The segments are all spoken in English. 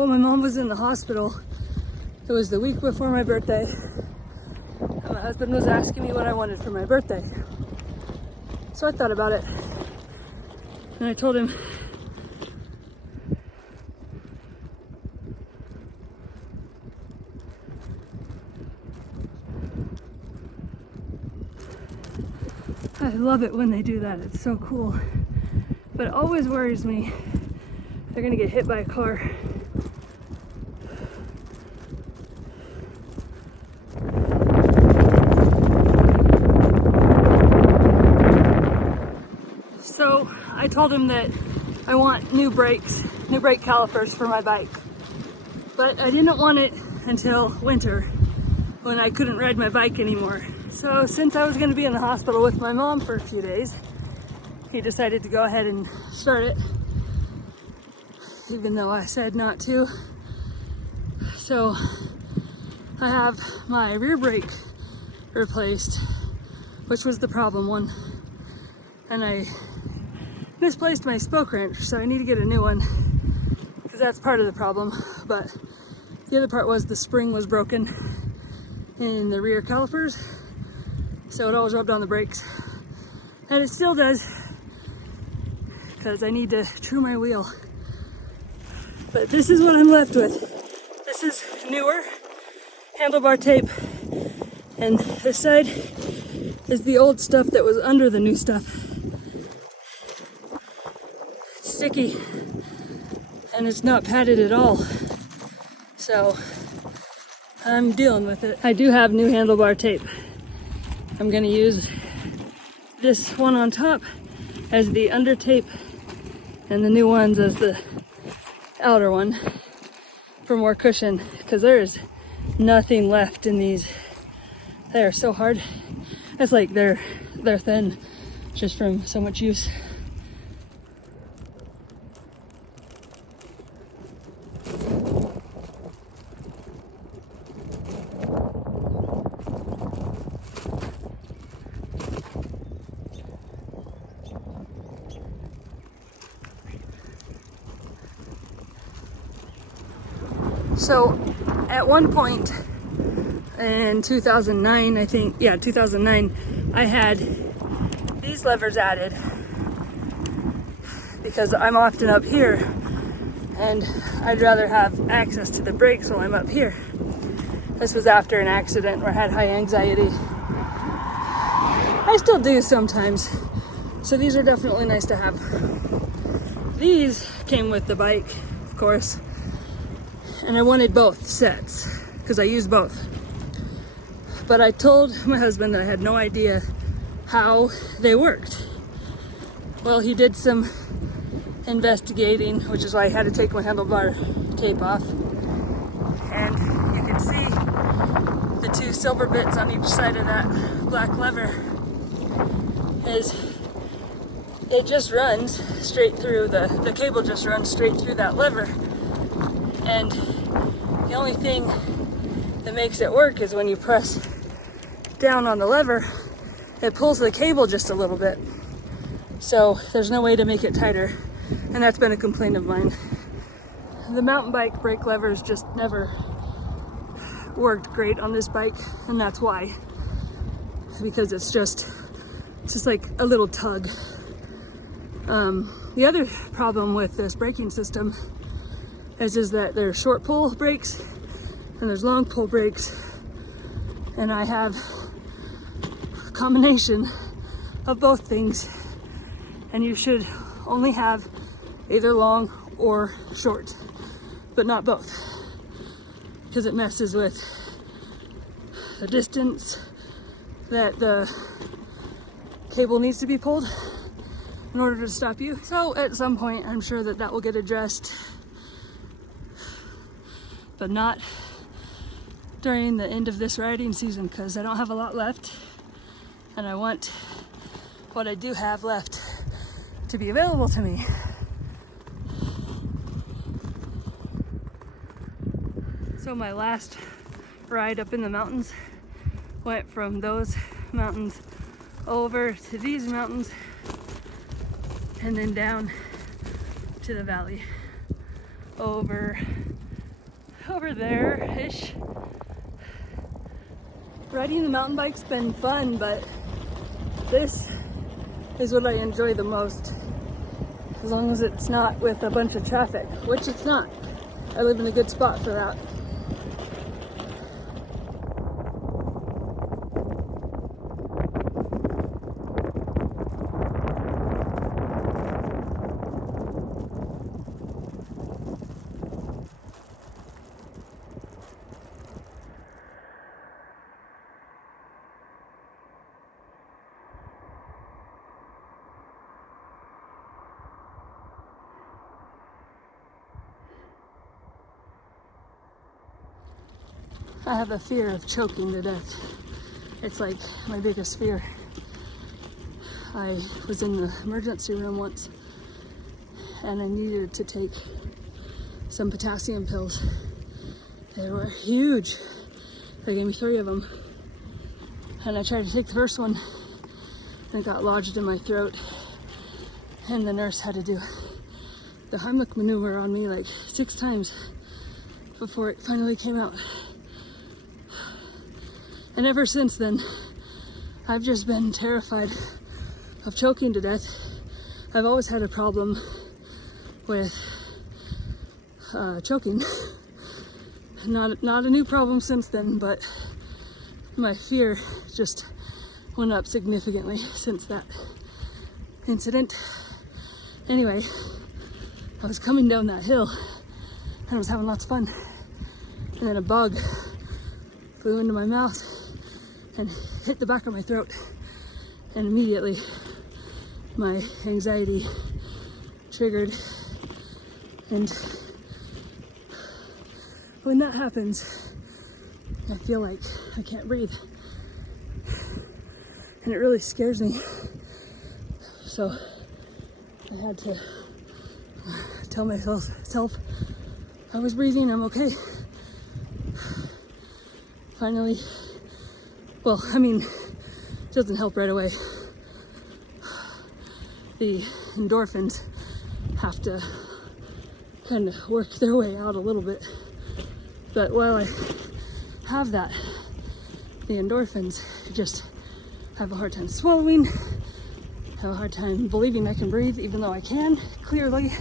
while my mom was in the hospital, it was the week before my birthday, and my husband was asking me what I wanted for my birthday. So I thought about it, and I told him I love it when they do that. It's so cool. But it always worries me they're gonna get hit by a car. So I told him that I want new brakes, new brake calipers for my bike. But I didn't want it until winter when I couldn't ride my bike anymore. So since I was going to be in the hospital with my mom for a few days, he decided to go ahead and start it, even though I said not to. So I have my rear brake replaced, which was the problem one, and I misplaced my spoke wrench, so I need to get a new one because that's part of the problem. But the other part was the spring was broken in the rear calipers, so it always rubbed on the brakes, and it still does because I need to true my wheel. But this is what I'm left with. This is newer handlebar tape, and this side is the old stuff that was under the new stuff. It's sticky and it's not padded at all, so I'm dealing with it. I do have new handlebar tape. I'm gonna use this one on top as the under tape and the new ones as the outer one for more cushion, because there is nothing left in these. They are so hard. It's like they're thin just from so much use. So at one point in 2009, I think, yeah, 2009, I had these levers added because I'm often up here and I'd rather have access to the brakes while I'm up here. This was after an accident where I had high anxiety. I still do sometimes, so these are definitely nice to have. These came with the bike, of course, and I wanted both sets because I use both. But I told my husband that I had no idea how they worked. Well, he did some investigating, which is why I had to take my handlebar tape off. And you can see the two silver bits on each side of that black lever it just runs straight through, the cable just runs straight through that lever. And the only thing that makes it work is when you press down on the lever, it pulls the cable just a little bit. So there's no way to make it tighter, and that's been a complaint of mine. The mountain bike brake levers just never worked great on this bike, and that's why. Because it's just like a little tug. The other problem with this braking system is that there's short pull brakes and there's long pull brakes, and I have a combination of both things, and you should only have either long or short, but not both, because it messes with the distance that the cable needs to be pulled in order to stop you. So at some point I'm sure that will get addressed, but not during the end of this riding season, because I don't have a lot left and I want what I do have left to be available to me. So my last ride up in the mountains went from those mountains over to these mountains and then down to the valley, over over there-ish. Riding the mountain bike's been fun, but this is what I enjoy the most. As long as it's not with a bunch of traffic, which it's not. I live in a good spot for that. I have a fear of choking to death. It's like my biggest fear. I was in the emergency room once and I needed to take some potassium pills. They were huge. They gave me 3 of them. And I tried to take the first one and it got lodged in my throat. And the nurse had to do the Heimlich maneuver on me like 6 times before it finally came out. And ever since then, I've just been terrified of choking to death. I've always had a problem with choking. Not a new problem since then, but my fear just went up significantly since that incident. Anyway, I was coming down that hill and I was having lots of fun. And then a bug flew into my mouth and hit the back of my throat, and immediately my anxiety triggered, and when that happens I feel like I can't breathe and it really scares me. So I had to tell myself I was breathing, I'm okay. Finally, well, I mean, it doesn't help right away. The endorphins have to kind of work their way out a little bit. But while I have that, the endorphins just have a hard time swallowing, have a hard time believing I can breathe, even though I can, clearly.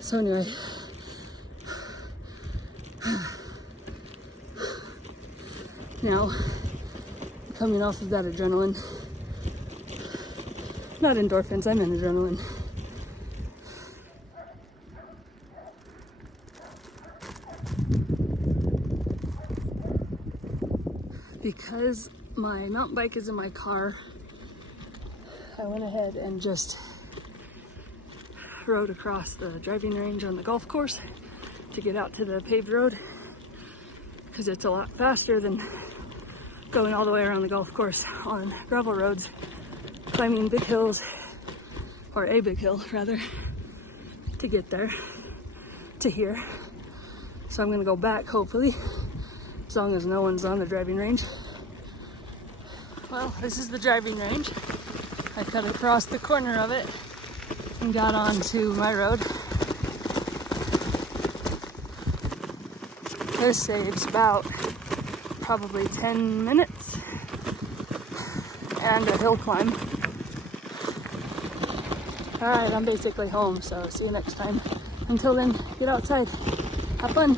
So anyway, now, coming off of that adrenaline, not endorphins, I'm in adrenaline. Because my mountain bike is in my car, I went ahead and just rode across the driving range on the golf course to get out to the paved road, because it's a lot faster than going all the way around the golf course on gravel roads, climbing big hills, or a big hill rather, to get there, to here. So I'm gonna go back, hopefully, as long as no one's on the driving range. Well, this is the driving range. I cut across the corner of it and got onto my road. This saves about probably 10 minutes and a hill climb. Alright, I'm basically home, so see you next time. Until then, get outside, have fun.